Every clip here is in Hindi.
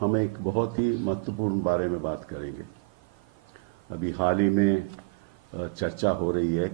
हम एक बहुत ही महत्वपूर्ण बारे में बात करेंगे। अभी हाल ही में चर्चा हो रही है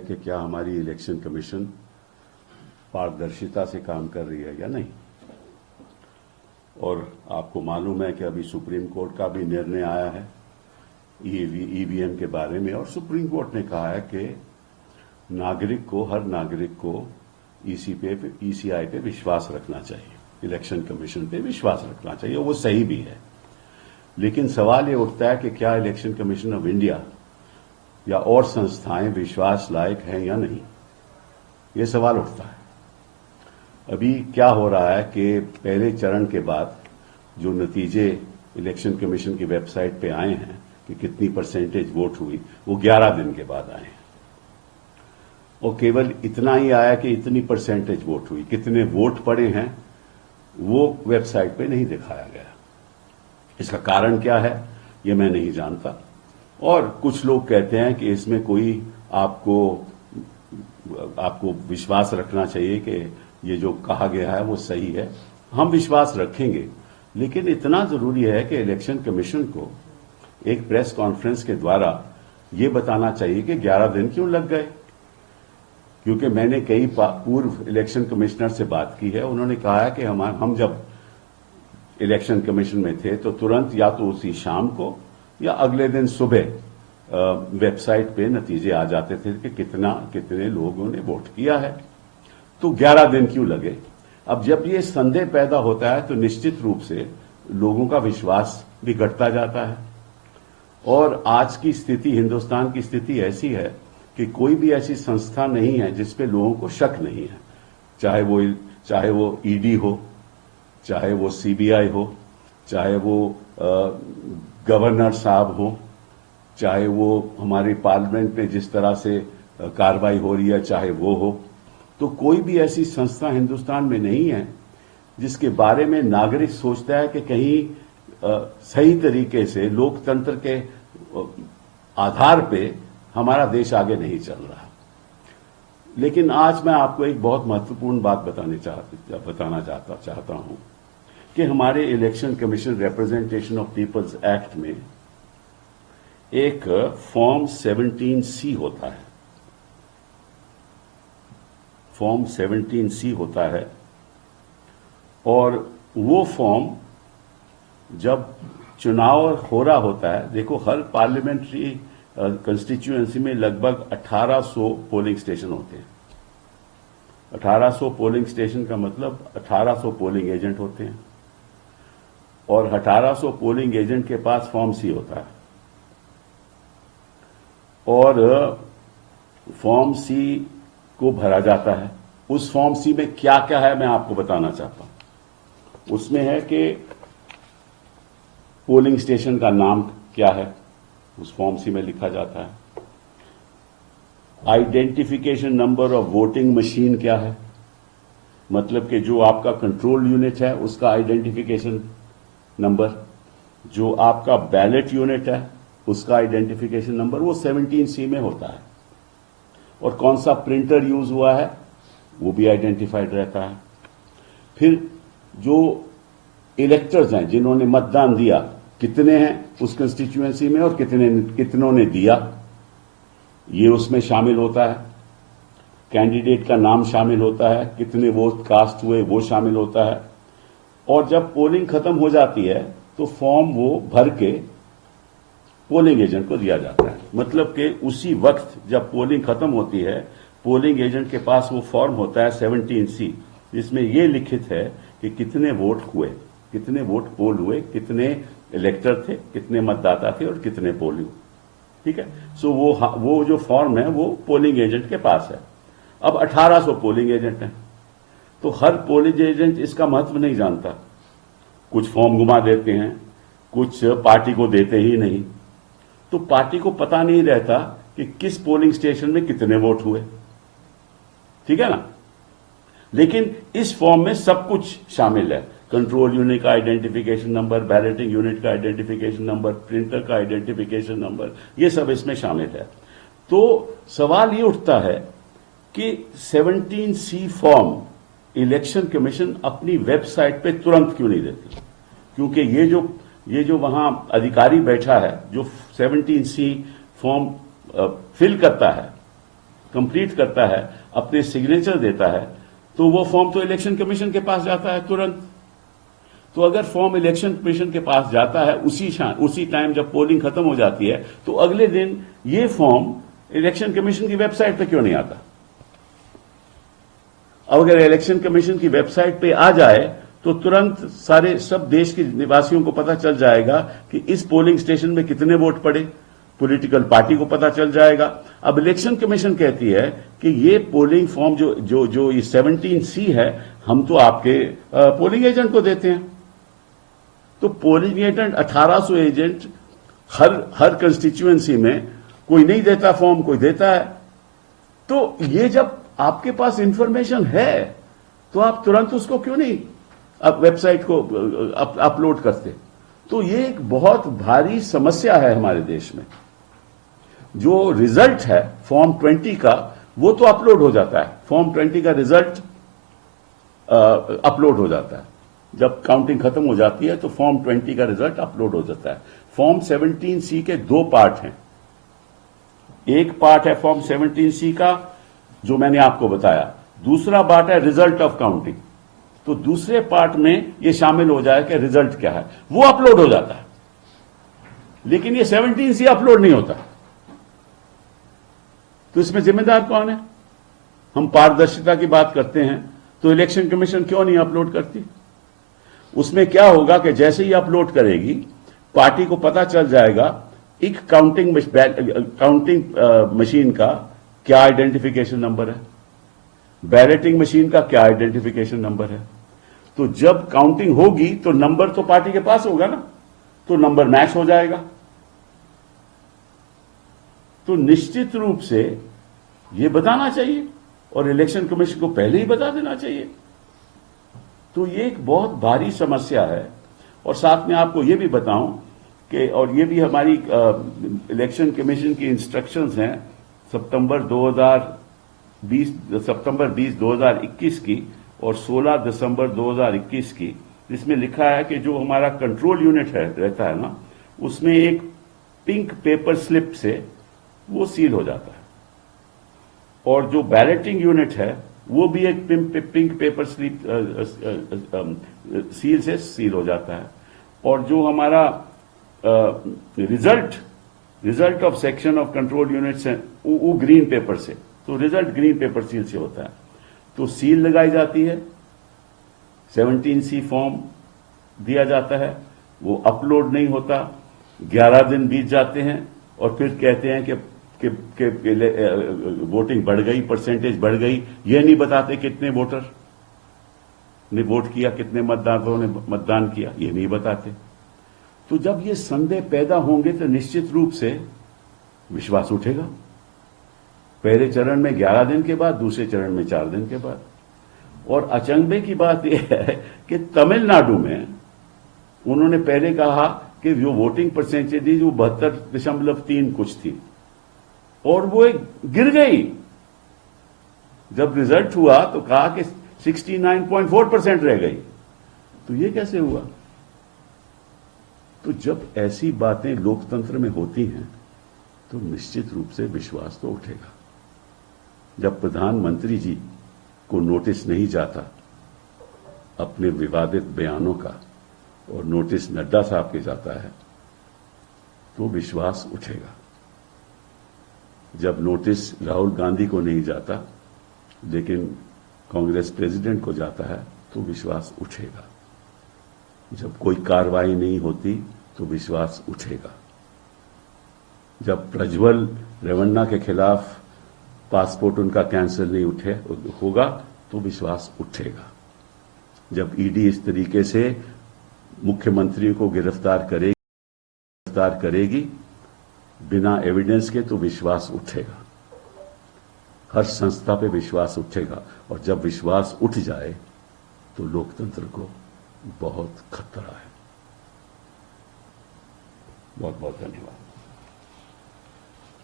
कि क्या हमारी इलेक्शन कमीशन पारदर्शिता से काम कर रही है या नहीं। और आपको मालूम है कि अभी सुप्रीम कोर्ट का भी निर्णय आया है ईवीएम के बारे में, और सुप्रीम कोर्ट ने कहा है कि हर नागरिक को ईसीआई पे विश्वास रखना चाहिए, इलेक्शन कमीशन पे विश्वास रखना चाहिए, वो सही भी है। लेकिन सवाल ये उठता है कि क्या इलेक्शन कमीशन ऑफ इंडिया या और संस्थाएं विश्वास लायक हैं या नहीं, ये सवाल उठता है। अभी क्या हो रहा है कि पहले चरण के बाद जो नतीजे इलेक्शन कमीशन की वेबसाइट पे आए हैं कि कितनी परसेंटेज वोट हुई, वो 11 दिन के बाद आए हैं, और केवल इतना ही आया कि इतनी परसेंटेज वोट हुई। कितने वोट पड़े हैं वो वेबसाइट पे नहीं दिखाया गया। इसका कारण क्या है ये मैं नहीं जानता, और कुछ लोग कहते हैं कि इसमें कोई आपको विश्वास रखना चाहिए कि ये जो कहा गया है वो सही है। हम विश्वास रखेंगे, लेकिन इतना जरूरी है कि इलेक्शन कमीशन को एक प्रेस कॉन्फ्रेंस के द्वारा ये बताना चाहिए कि 11 दिन क्यों लग गए। क्योंकि मैंने कई पूर्व इलेक्शन कमिश्नर से बात की है, उन्होंने कहा है कि हम जब इलेक्शन कमीशन में थे तो तुरंत या तो उसी शाम को या अगले दिन सुबह वेबसाइट पे नतीजे आ जाते थे कि कितने लोगों ने वोट किया है। तो 11 दिन क्यों लगे। अब जब ये संदेह पैदा होता है तो निश्चित रूप से लोगों का विश्वास भी घटता जाता है। और आज की स्थिति, हिंदुस्तान की स्थिति ऐसी है कि कोई भी ऐसी संस्था नहीं है जिसपे लोगों को शक नहीं है, चाहे वो ईडी हो, चाहे वो सीबीआई हो, चाहे वो गवर्नर साहब हो, चाहे वो हमारे पार्लियामेंट में जिस तरह से कार्रवाई हो रही है चाहे वो हो। तो कोई भी ऐसी संस्था हिंदुस्तान में नहीं है जिसके बारे में नागरिक सोचता है कि कहीं सही तरीके से लोकतंत्र के आधार पे हमारा देश आगे नहीं चल रहा। लेकिन आज मैं आपको एक बहुत महत्वपूर्ण बात बताना चाहता हूं कि हमारे election commission representation of peoples act में एक फॉर्म 17C होता है। फॉर्म 17C होता है, और वो फॉर्म जब चुनाव हो रहा होता है, देखो हर पार्लियामेंट्री कंस्टिट्यूएंसी में लगभग 1800 पोलिंग स्टेशन होते हैं। 1800 पोलिंग स्टेशन का मतलब 1800 पोलिंग एजेंट होते हैं, और 1800 पोलिंग एजेंट के पास फॉर्म C होता है। और फॉर्म C को भरा जाता है। उस फॉर्म C में क्या क्या है मैं आपको बताना चाहता हूं। उसमें है कि पोलिंग स्टेशन का नाम क्या है, उस फॉर्म C में लिखा जाता है। Identification number of voting machine क्या है, मतलब कि जो आपका कंट्रोल यूनिट है उसका आइडेंटिफिकेशन नंबर, जो आपका बैलेट यूनिट है उसका आइडेंटिफिकेशन नंबर, वो 17C में होता है। और कौन सा प्रिंटर यूज हुआ है वो भी आइडेंटिफाइड रहता है। फिर जो इलेक्टर्स हैं जिन्होंने मतदान दिया, कितने हैं उस कंस्टिट्यूएंसी में और कितनों ने दिया, ये उसमें शामिल होता है। कैंडिडेट का नाम शामिल होता है, कितने वोट कास्ट हुए वो शामिल होता है। और जब पोलिंग खत्म हो जाती है तो फॉर्म वो भर के पोलिंग एजेंट को दिया जाता है। मतलब कि उसी वक्त जब पोलिंग खत्म होती है, पोलिंग एजेंट के पास वो फॉर्म होता है 17C, जिसमें ये लिखित है कि कितने वोट हुए, कितने वोट पोल हुए, कितने इलेक्टर थे, कितने मतदाता थे और कितने पोलिंग। ठीक है। सो वो जो फॉर्म है वो पोलिंग एजेंट के पास है। अब 1800 पोलिंग एजेंट हैं, तो हर पोलिंग एजेंट इसका महत्व नहीं जानता। कुछ फॉर्म घुमा देते हैं, कुछ पार्टी को देते ही नहीं, तो पार्टी को पता नहीं रहता कि किस पोलिंग स्टेशन में कितने वोट हुए। ठीक है ना। लेकिन इस फॉर्म में सब कुछ शामिल है। कंट्रोल यूनिट का आइडेंटिफिकेशन नंबर, बैलेटिंग यूनिट का आइडेंटिफिकेशन नंबर, प्रिंटर का आइडेंटिफिकेशन नंबर, ये सब इसमें शामिल है। तो सवाल ये उठता है कि 17C फॉर्म इलेक्शन कमीशन अपनी वेबसाइट पे तुरंत क्यों नहीं देती? क्योंकि ये जो वहां अधिकारी बैठा है जो 17C फॉर्म फिल करता है, कंप्लीट करता है, अपने सिग्नेचर देता है, तो वो फॉर्म तो इलेक्शन कमीशन के पास जाता है तुरंत। तो अगर फॉर्म इलेक्शन कमीशन के पास जाता है उसी टाइम जब पोलिंग खत्म हो जाती है, तो अगले दिन ये फॉर्म इलेक्शन कमीशन की वेबसाइट पे क्यों नहीं आता? अब अगर इलेक्शन कमीशन की वेबसाइट पे आ जाए तो तुरंत सब देश के निवासियों को पता चल जाएगा कि इस पोलिंग स्टेशन में कितने वोट पड़े, पॉलिटिकल पार्टी को पता चल जाएगा। अब इलेक्शन कमीशन कहती है कि ये पोलिंग फॉर्म जो ये 17C है, हम तो आपके पोलिंग एजेंट को देते हैं। तो पोलिंग एजेंट 1800 एजेंट हर कंस्टिट्यूएंसी में, कोई नहीं देता फॉर्म, कोई देता है। तो ये जब आपके पास इंफॉर्मेशन है तो आप तुरंत उसको क्यों नहीं आप वेबसाइट को अपलोड करते? तो ये एक बहुत भारी समस्या है हमारे देश में। जो रिजल्ट है फॉर्म 20 का, वो तो अपलोड हो जाता है। फॉर्म 20 का रिजल्ट अपलोड हो जाता है। जब काउंटिंग खत्म हो जाती है तो फॉर्म 20 का रिजल्ट अपलोड हो जाता है। फॉर्म 17C के 2 पार्ट हैं। एक पार्ट है फॉर्म 17C का जो मैंने आपको बताया, दूसरा पार्ट है रिजल्ट ऑफ काउंटिंग। तो दूसरे पार्ट में ये शामिल हो जाए कि रिजल्ट क्या है, वो अपलोड हो जाता है। लेकिन ये 17C अपलोड नहीं होता। तो इसमें जिम्मेदार कौन है? हम पारदर्शिता की बात करते हैं तो इलेक्शन कमीशन क्यों नहीं अपलोड करती? उसमें क्या होगा कि जैसे ही अपलोड करेगी, पार्टी को पता चल जाएगा एक काउंटिंग मशीन का क्या आइडेंटिफिकेशन नंबर है, बैलेटिंग मशीन का क्या आइडेंटिफिकेशन नंबर है। तो जब काउंटिंग होगी तो नंबर तो पार्टी के पास होगा ना, तो नंबर मैच हो जाएगा। तो निश्चित रूप से यह बताना चाहिए और इलेक्शन कमीशन को पहले ही बता देना चाहिए। तो ये एक बहुत भारी समस्या है। और साथ में आपको यह भी बताऊं कि, और ये भी हमारी इलेक्शन कमीशन की इंस्ट्रक्शंस हैं सितंबर 20 2021 की और 16 दिसंबर 2021 की, जिसमें लिखा है कि जो हमारा कंट्रोल यूनिट रहता है ना, उसमें एक पिंक पेपर स्लिप से वो सील हो जाता है। और जो बैलेटिंग यूनिट है वो भी एक पिंक पेपर स्लिप सील से सील हो जाता है। और जो हमारा result of section of control units है वो ग्रीन पेपर से, तो रिजल्ट ग्रीन पेपर सील से होता है। तो सील लगाई जाती है, 17C फॉर्म दिया जाता है, वो अपलोड नहीं होता, 11 दिन बीत जाते हैं और फिर कहते हैं कि वोटिंग बढ़ गई, परसेंटेज बढ़ गई। ये नहीं बताते कितने वोटर ने वोट किया, कितने मतदाताओं ने मतदान किया, ये नहीं बताते। तो जब ये संदेह पैदा होंगे तो निश्चित रूप से विश्वास उठेगा। पहले चरण में 11 दिन के बाद, दूसरे चरण में 4 दिन के बाद। और अचंभे की बात यह है कि तमिलनाडु में उन्होंने पहले कहा कि जो वोटिंग परसेंटेज थी वो 72.3 कुछ थी और वो गिर गई। जब रिजल्ट हुआ तो कहा कि 69.4% रह गई। तो ये कैसे हुआ? तो जब ऐसी बातें लोकतंत्र में होती हैं तो निश्चित रूप से विश्वास तो उठेगा। जब प्रधानमंत्री जी को नोटिस नहीं जाता अपने विवादित बयानों का और नोटिस नड्डा साहब के जाता है तो विश्वास उठेगा। जब नोटिस राहुल गांधी को नहीं जाता लेकिन कांग्रेस प्रेसिडेंट को जाता है तो विश्वास उठेगा। जब कोई कार्रवाई नहीं होती तो विश्वास उठेगा। जब प्रज्वल रेवन्ना के खिलाफ पासपोर्ट उनका कैंसिल नहीं होगा तो विश्वास उठेगा। जब ईडी इस तरीके से मुख्यमंत्री को गिरफ्तार करेगी बिना एविडेंस के तो विश्वास उठेगा। हर संस्था पे विश्वास उठेगा और जब विश्वास उठ जाए तो लोकतंत्र को बहुत खतरा है। बहुत बहुत धन्यवाद।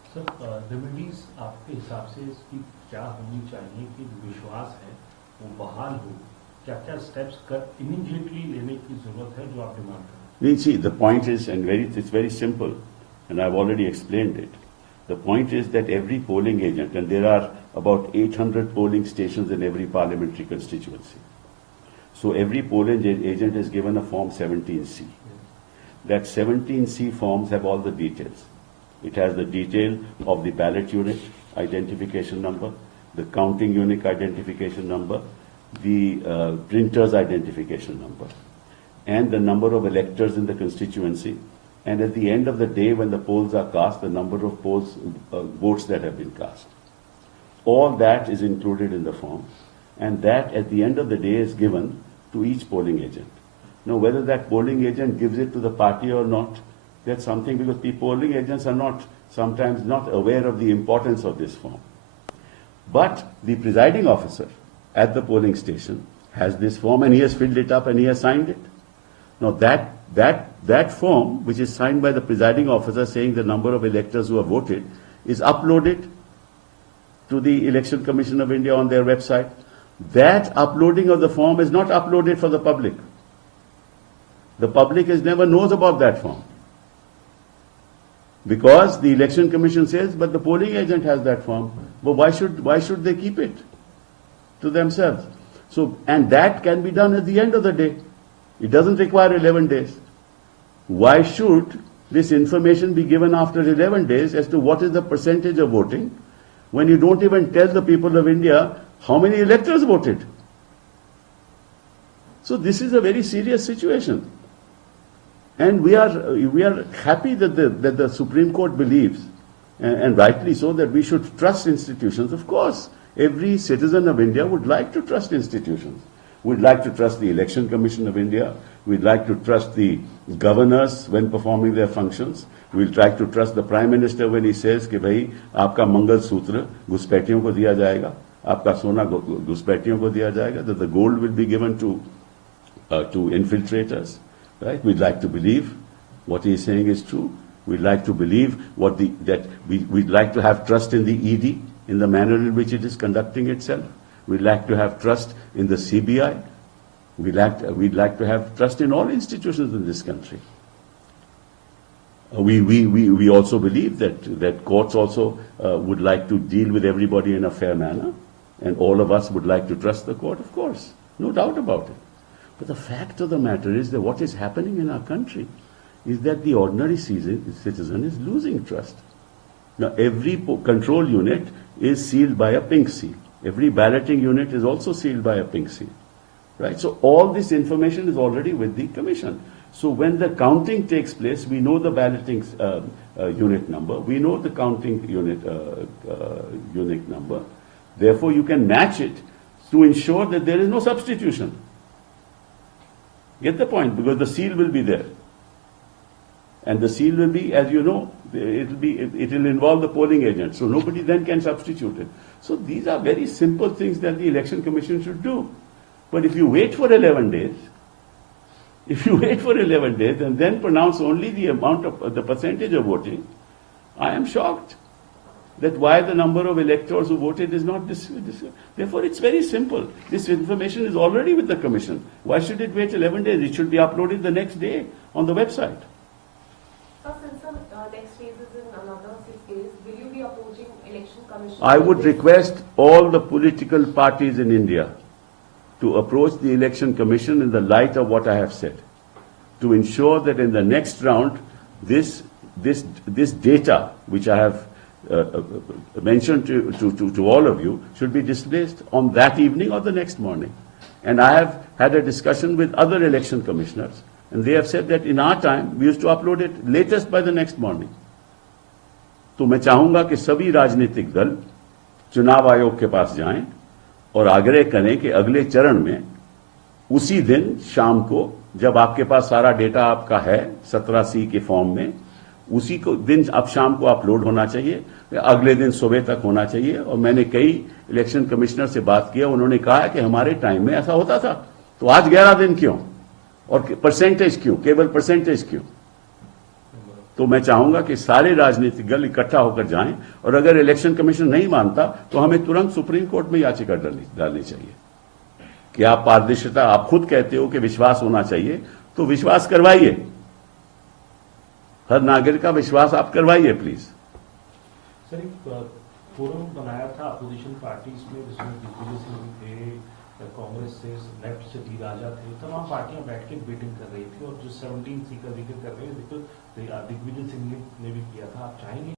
सर, रेमेडीज आपके हिसाब से इसकी क्या होनी चाहिए कि विश्वास है वो बहाल हो, क्या क्या स्टेप्स इमीडिएटली लेने की जरूरत है जो आप डिमांड कर रहे हैं? We see the point is, and it's very simple, and I've already explained it. The point is that every polling agent, and there are about 800 polling stations in every parliamentary constituency. So every polling agent is given a form 17C. That 17C forms have all the details. It has the detail of the ballot unit identification number, the counting unit identification number, the printer's identification number, and the number of electors in the constituency, and at the end of the day when the polls are cast, the number of votes that have been cast. All that is included in the form, and that at the end of the day is given to each polling agent. Now, whether that polling agent gives it to the party or not, that's something, because the polling agents are sometimes not aware of the importance of this form. But the presiding officer at the polling station has this form, and he has filled it up and he has signed it. Now that form, which is signed by the presiding officer saying the number of electors who have voted, is uploaded to the Election Commission of India on their website. That uploading of the form is not uploaded for the public. The public never knows about that form, because the Election Commission says, but the polling agent has that form. But why should they keep it to themselves? So, and that can be done at the end of the day. It doesn't require 11 days. Why should this information be given after 11 days as to what is the percentage of voting, when you don't even tell the people of India how many electors voted? So this is a very serious situation. And we are happy that the Supreme Court believes, and rightly so, that we should trust institutions. Of course, every citizen of India would like to trust institutions. We'd like to trust the Election Commission of India. We'd like to trust the governors when performing their functions. We'll try to trust the Prime Minister when he says कि भाई आपका मंगल सूत्र घुसपैठियों को दिया जाएगा, आपका सोना घुसपैठियों को दिया जाएगा, that the gold will be given to infiltrators. Right? We'd like to believe what he is saying is true. We'd like to believe we'd like to have trust in the ED in the manner in which it is conducting itself. We'd like to have trust in the CBI. We'd like to have trust in all institutions in this country. We also believe that courts also would like to deal with everybody in a fair manner, and all of us would like to trust the court, of course, no doubt about it. But the fact of the matter is that what is happening in our country is that the ordinary citizen is losing trust. Now, every control unit is sealed by a pink seal. Every balloting unit is also sealed by a pink seal. Right? So all this information is already with the Commission. So when the counting takes place, we know the balloting unit number, we know the counting unit number. Therefore, you can match it to ensure that there is no substitution. Get the point? Because the seal will be there. And the seal will be, as you know, it will involve the polling agent. So nobody then can substitute it. So these are very simple things that the Election Commission should do. But if you wait for 11 days, and then pronounce only the amount of the percentage of voting, I am shocked that why the number of electors who voted is not Therefore, it's very simple. This information is already with the Commission. Why should it wait 11 days? It should be uploaded the next day on the website. Since the next phase is in another 6 days, will you be approaching Election Commission? I would request all the political parties in India to approach the Election Commission in the light of what I have said, to ensure that in the next round, this data, which I have mentioned to all of you, should be displayed on that evening or the next morning. And I have had a discussion with other election commissioners, and they have said that in our time, we used to upload it latest by the next morning. तो मैं चाहूंगा कि सभी राजनीतिक दल चुनाव आयोग के पास जाएं और आग्रह करें कि अगले चरण में उसी दिन शाम को, जब आपके पास सारा डेटा आपका है 17C के फॉर्म में, उसी को दिन अब शाम को अपलोड होना चाहिए, अगले दिन सुबह तक होना चाहिए. और मैंने कई इलेक्शन कमिश्नर से बात किया, उन्होंने कहा कि हमारे टाइम में ऐसा होता था, तो आज 11 दिन क्यों, और परसेंटेज क्यों, केवल परसेंटेज क्यों. तो मैं चाहूंगा कि सारे राजनीतिक दल इकट्ठा होकर जाएं, और अगर इलेक्शन कमीशन नहीं मानता तो हमें तुरंत सुप्रीम कोर्ट में याचिका डालनी चाहिए. कि आप पारदर्शिता, आप खुद कहते हो कि विश्वास होना चाहिए, तो विश्वास करवाइए, हर नागरिक का विश्वास आप करवाइए प्लीज। सर, एक फोरम बनाया था अपोजिशन पार्टीज में, जिसमें दिग्विजय सिंह भी थे, कांग्रेस से, लेफ्ट से डी राजा थे, तमाम पार्टियां बैठ के डिबेटिंग कर रही थी और जो 17 सी का जिक्र कर रहे हैं, दिग्विजय सिंह ने भी किया था। आप चाहेंगे